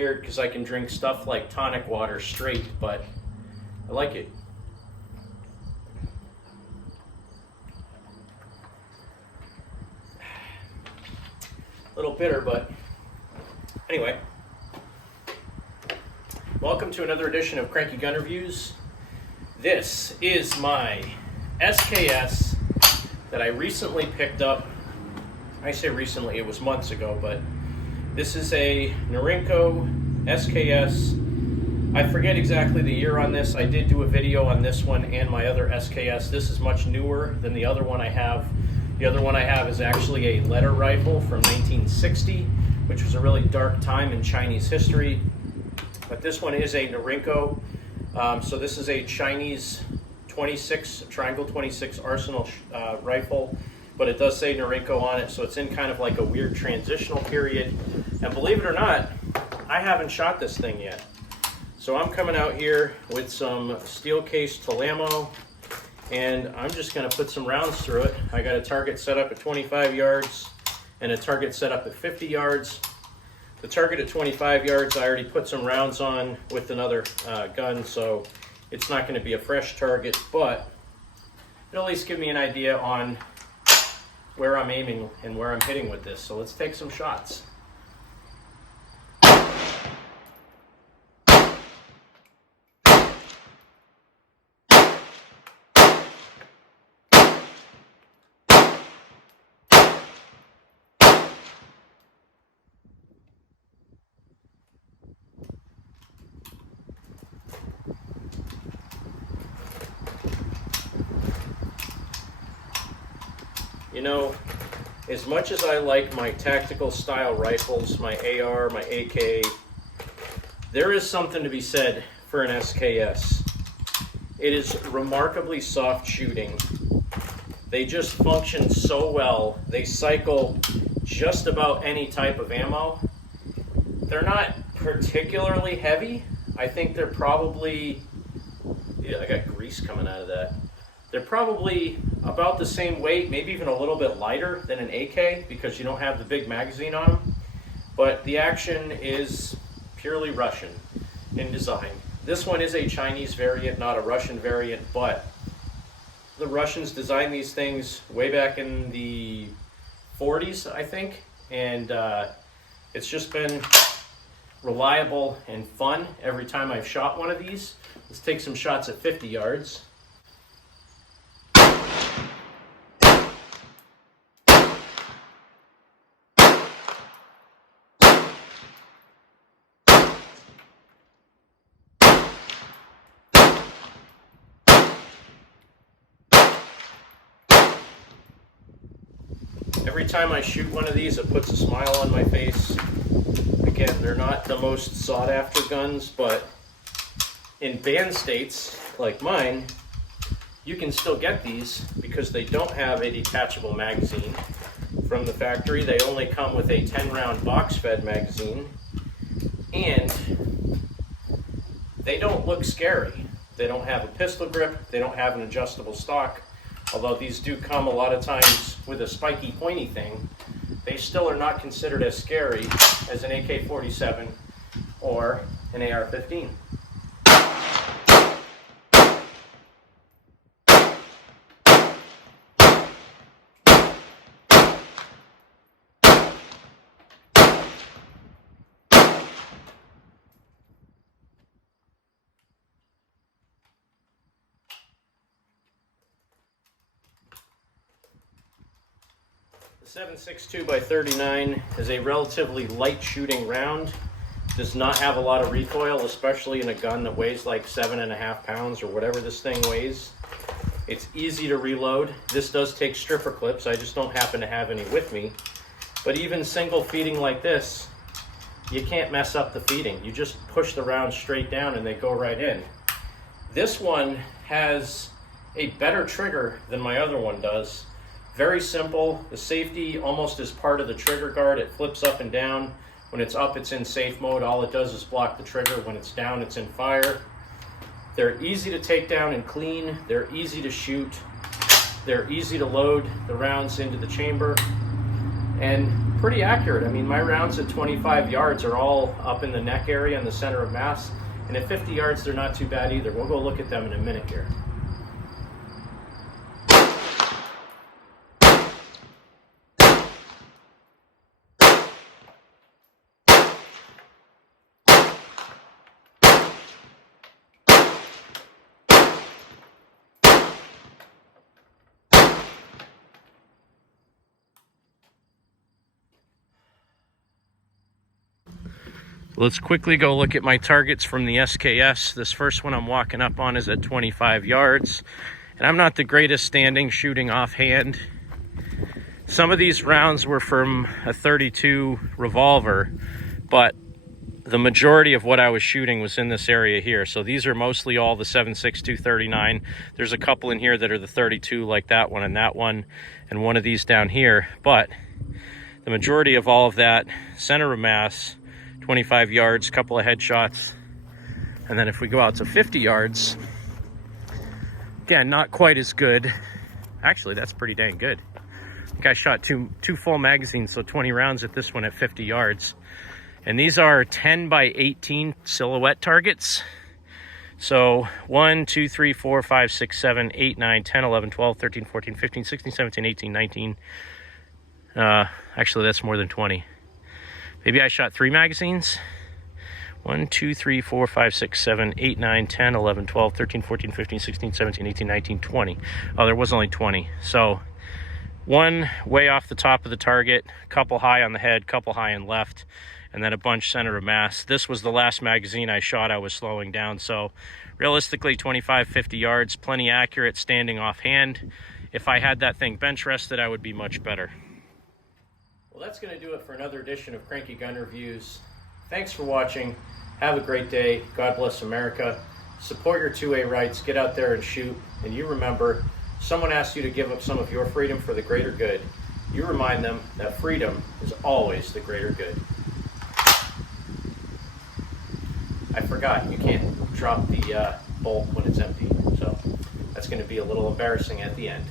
weird because I can drink stuff like tonic water straight, but I like it. A little bitter, but anyway. Welcome to another edition of Cranky Gun Reviews. This is my SKS that I recently picked up. I say recently, it was months ago, but this is a Norinco SKS. I forget exactly the year on this. I did do a video on this one and my other SKS. This is much newer than the other one I have. The other one I have is actually a letter rifle from 1960, which was a really dark time in Chinese history. But this one is a Norinco. So this is a Chinese 26, triangle 26 arsenal rifle, but it does say Norinco on it, so it's in kind of like a weird transitional period. And believe it or not, I haven't shot this thing yet. So I'm coming out here with some steel case Talamo, and I'm just gonna put some rounds through it. I got a target set up at 25 yards and a target set up at 50 yards. The target at 25 yards, I already put some rounds on with another gun, so it's not going to be a fresh target, but it'll at least give me an idea on where I'm aiming and where I'm hitting with this. So let's take some shots. You know, as much as I like my tactical style rifles, my AR, my AK, there is something to be said for an SKS. It is remarkably soft shooting. They just function so well. They cycle just about any type of ammo. They're not particularly heavy. I think they're probably, yeah, I got grease coming out of that. They're probably about the same weight, maybe even a little bit lighter than an AK because you don't have the big magazine on them. But the action is purely Russian in design. This one is a Chinese variant, not a Russian variant, but the Russians designed these things way back in the 40s, I think, and it's just been reliable and fun every time I've shot one of these. Let's take some shots at 50 yards. Every time I shoot one of these, it puts a smile on my face. Again, they're not the most sought-after guns, but in banned states like mine, you can still get these because they don't have a detachable magazine from the factory. They only come with a 10-round box-fed magazine, and they don't look scary. They don't have a pistol grip. They don't have an adjustable stock. Although these do come a lot of times with a spiky, pointy thing, they still are not considered as scary as an AK-47 or an AR-15. The 7.62 by 39 is a relatively light shooting round. Does not have a lot of recoil, especially in a gun that weighs like 7.5 pounds or whatever this thing weighs. It's easy to reload. This does take stripper clips. I just don't happen to have any with me. But even single feeding like this, you can't mess up the feeding. You just push the round straight down and they go right in. This one has a better trigger than my other one does. Very simple. The safety almost is part of the trigger guard. It flips up and down. When it's up, it's in safe mode. All it does is block the trigger. When it's down, it's in fire. They're easy to take down and clean. They're easy to shoot. They're easy to load the rounds into the chamber. And pretty accurate. I mean, my rounds at 25 yards are all up in the neck area in the center of mass, and at 50 yards they're not too bad either. We'll go look at them in a minute here. Let's quickly go look at my targets from the SKS. This first one I'm walking up on is at 25 yards. And I'm not the greatest standing shooting offhand. Some of these rounds were from a 32 revolver, but the majority of what I was shooting was in this area here. So these are mostly all the 7.62 239. There's a couple in here that are the 32, like that one, and one of these down here. But the majority of all of that, center of mass, 25 yards, couple of headshots. And then if we go out to 50 yards, again, not quite as good. Actually, that's pretty dang good. I think I shot two full magazines, so 20 rounds at this one at 50 yards. And these are 10 by 18 silhouette targets. So 1, 2, 3, 4, 5, 6, 7, 8, 9, 10, 11, 12, 13, 14, 15, 16, 17, 18, 19. Actually, that's more than 20. Maybe I shot 3 magazines. 1, 2, 3, 4, 5, 6, 7, 8, 9, 10, 11, 12, 13, 14, 15, 16, 17, 18, 19, 20. Oh, there was only 20. So one way off the top of the target, couple high on the head, couple high and left, and then a bunch center of mass. This was the last magazine I shot. I was slowing down. So realistically, 25, 50 yards, plenty accurate standing offhand. If I had that thing bench rested, I would be much better. Well, that's going to do it for another edition of Cranky Gun Reviews. Thanks for watching. Have a great day. God bless America. Support your 2A rights. Get out there and shoot. And you remember, someone asked you to give up some of your freedom for the greater good. You remind them that freedom is always the greater good. I forgot, you can't drop the bolt when it's empty. So that's going to be a little embarrassing at the end.